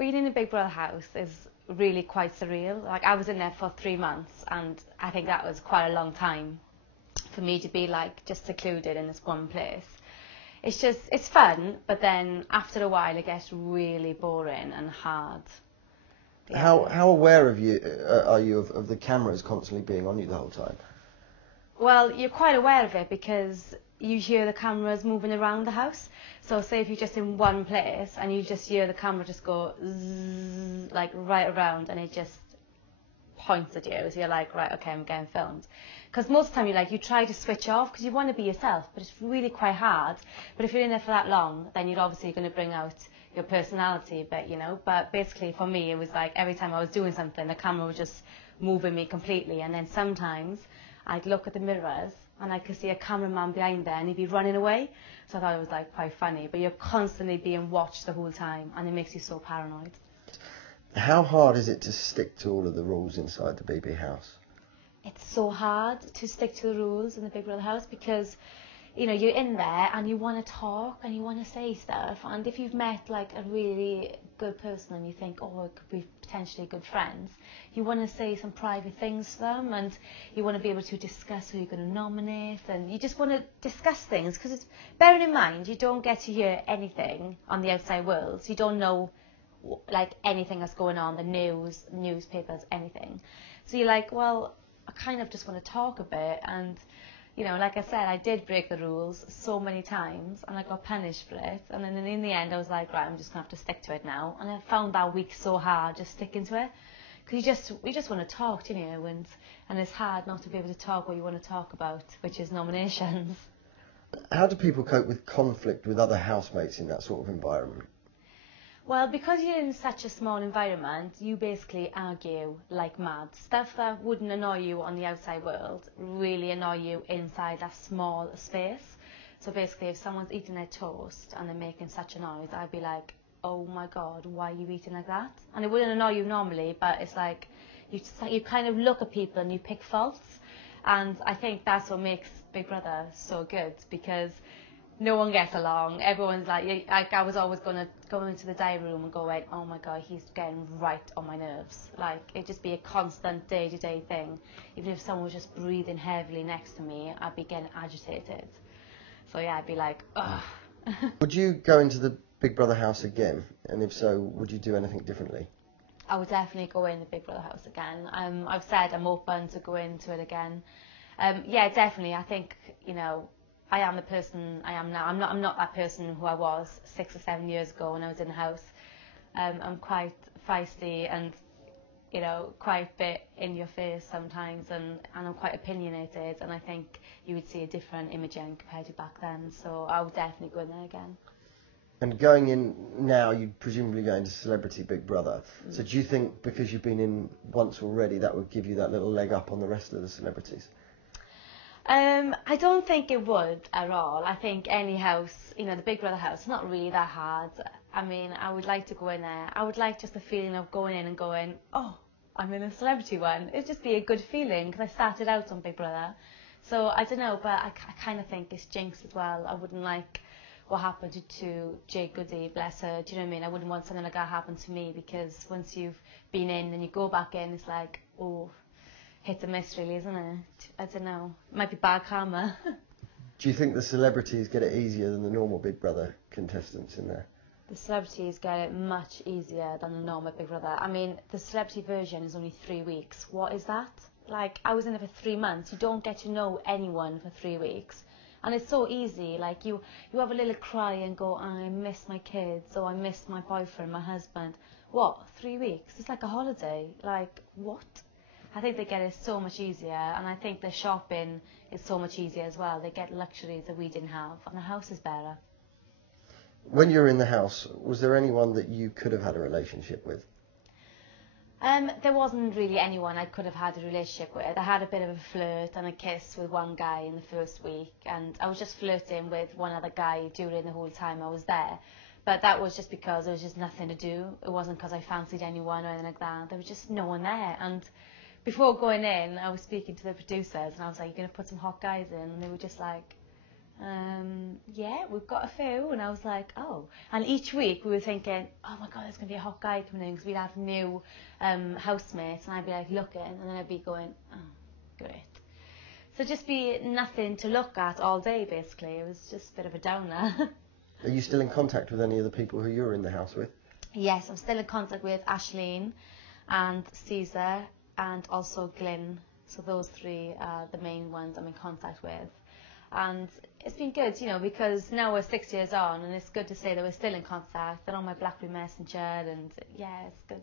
Being in a Big Brother house is really quite surreal. Like, I was in there for 3 months, and I think that was quite a long time for me to be like just secluded in this one place. It's fun, but then after a while it gets really boring and hard. Yeah. How aware are you of the cameras constantly being on you the whole time? Well, you're quite aware of it because you hear the cameras moving around the house. So say if you're just in one place and you just hear the camera just go zzz, like right around, and it just points at you, so you're like, right, okay, I'm getting filmed. Because most of the time you try to switch off because you want to be yourself, but it's really quite hard. But if you're in there for that long, then you're obviously going to bring out your personality a bit, you know. But basically for me, it was like every time I was doing something, the camera was just moving me completely. And then sometimes I'd look at the mirrors and I could see a cameraman behind there and he'd be running away. So I thought it was like quite funny. But you're constantly being watched the whole time, and it makes you so paranoid. How hard is it to stick to all of the rules inside the BB house? It's so hard to stick to the rules in the Big Brother house because, you know, you're in there and you want to talk and you want to say stuff. And if you've met like a really good person and you think, oh, it could be potentially good friends, you want to say some private things to them, and you want to be able to discuss who you're going to nominate, and you just want to discuss things because it's, bearing in mind, you don't get to hear anything on the outside world. So you don't know like anything that's going on, the news, newspapers, anything. So you're like, well, I kind of just want to talk a bit. And, you know, like I said, I did break the rules so many times and I got punished for it. And then in the end, I was like, right, I'm just going to have to stick to it now. And I found that week so hard, just sticking to it. Because you just want to talk, you know, and it's hard not to be able to talk what you want to talk about, which is nominations. How do people cope with conflict with other housemates in that sort of environment? Well, because you're in such a small environment, you basically argue like mad. Stuff that wouldn't annoy you on the outside world really annoy you inside that small space. So basically, if someone's eating their toast and they're making such a noise, I'd be like, oh my God, why are you eating like that? And it wouldn't annoy you normally, but it's like you kind of look at people and you pick faults. And I think that's what makes Big Brother so good, because no one gets along. Everyone's like I was always going to go into the diary room and go like, oh my God, he's getting right on my nerves. Like, it'd just be a constant day-to-day thing. Even if someone was just breathing heavily next to me, I'd be getting agitated. So yeah, I'd be like, ugh. Would you go into the Big Brother house again? And if so, would you do anything differently? I would definitely go in the Big Brother house again. I've said I'm open to go into it again. Yeah, definitely. I think, you know, I am the person I am now. I'm not that person who I was 6 or 7 years ago when I was in the house. I'm quite feisty and, you know, quite a bit in your face sometimes, and I'm quite opinionated, and I think you would see a different Imogen compared to back then. So I would definitely go in there again. And going in now, you'd presumably go into Celebrity Big Brother. So do you think because you've been in once already, that would give you that little leg up on the rest of the celebrities? I don't think it would at all. I think any house, you know, the Big Brother house, is not really that hard. I mean, I would like to go in there. I would like just the feeling of going in and going, oh, I'm in a celebrity one. It'd just be a good feeling because I started out on Big Brother. So I don't know, but I kind of think it's jinx as well. I wouldn't like what happened to Jade Goody, bless her. Do you know what I mean? I wouldn't want something like that happen to me, because once you've been in and you go back in, it's like, oh, hit and miss really, isn't it? I don't know. It might be bad karma. Do you think the celebrities get it easier than the normal Big Brother contestants in there? The celebrities get it much easier than the normal Big Brother. I mean, the celebrity version is only 3 weeks. What is that? Like, I was in there for 3 months. You don't get to know anyone for 3 weeks. And it's so easy. Like, you have a little cry and go, I miss my kids, or I miss my boyfriend, my husband. What? 3 weeks? It's like a holiday. Like, what? I think they get it so much easier, and I think the shopping is so much easier as well. They get luxuries that we didn't have, and the house is better. When you were in the house, was there anyone that you could have had a relationship with? There wasn't really anyone I could have had a relationship with. I had a bit of a flirt and a kiss with one guy in the first week, and I was just flirting with one other guy during the whole time I was there. But that was just because there was just nothing to do. It wasn't because I fancied anyone or anything like that. There was just no one there. And before going in, I was speaking to the producers, and I was like, you're going to put some hot guys in? And they were just like, Yeah, we've got a few, and I was like, oh. And each week we were thinking, oh my God, there's going to be a hot guy coming in, because we'd have new housemates, and I'd be like looking, and then I'd be going, oh, great. So just be nothing to look at all day, basically. It was just a bit of a downer. Are you still in contact with any of the people who you were in the house with? Yes, I'm still in contact with Ashleen and Caesar and also Glyn. So those three are the main ones I'm in contact with. And it's been good, you know, because now we're 6 years on, and it's good to say that we're still in contact. They're on my BlackBerry Messenger, and yeah, it's good.